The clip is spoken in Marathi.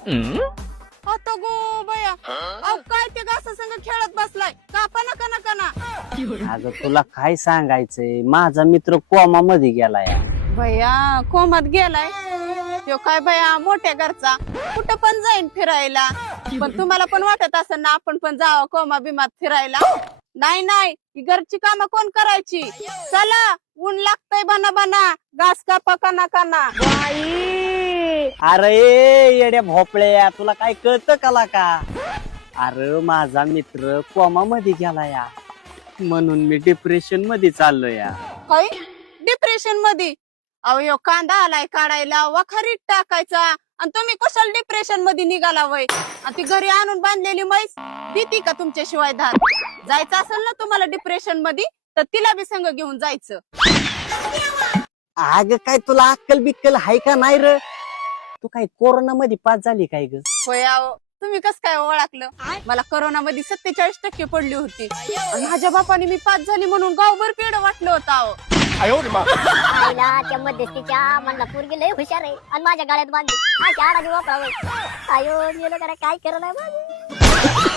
आता गो बया अहो काय ते घासा संग खेळत बसलाय कापा नका नका ना. अगं तुला काय सांगायचंय, माझा मित्र कोमा मध्ये गेलाय. भया कोमात गेलाय तो काय भया मोठ्या घरचा कुठं पण जाईन फिरायला. पण तुम्हाला पण वाटत असेल ना आपण पण जावं कोमा बिमात फिरायला. नाही नाही ही घरची कामं कोण करायची. चला ऊन लागतंय बना बना घास कापा कना कना. अरे येड्या भोपळ्या, तुला काय कळतं कला का? अरे माझा मित्र कोमा मध्ये गेलाय म्हणून मी डिप्रेशन मध्ये चाललोय. काय डिप्रेशन मध्ये? अहो ह्यो कांदा आलाय काढायला वखारीत टाकायचा आणि तुम्ही कशाला डिप्रेशन मध्ये निघाला वय. आणि ती घरी आणून बांधलेली म्हैस देती का तुमच्याशिवाय धार? जायचं असेल ना तुम्हाला डिप्रेशन मध्ये तर तिला बी संग घेऊन जायचं. अगं काय तुला अक्कल बिक्कल हाय का नाही र? तू काय कोरोना मध्ये पास झाली काय ग? होय अहो तुम्ही कस काय ओळखलं? मला कोरोना मध्ये 47% पडली होती आणि माझ्या बापाने मी पास झाली म्हणून गावभर पेड वाटलं होतं. अहो आईला त्या मध्यस्थीच्या म्हणला पोरगी लय हुशार आहे आणि माझ्या गाड्यात बांधली. हा शाळा वापरावं. आयो गेलो काय करणार माझं.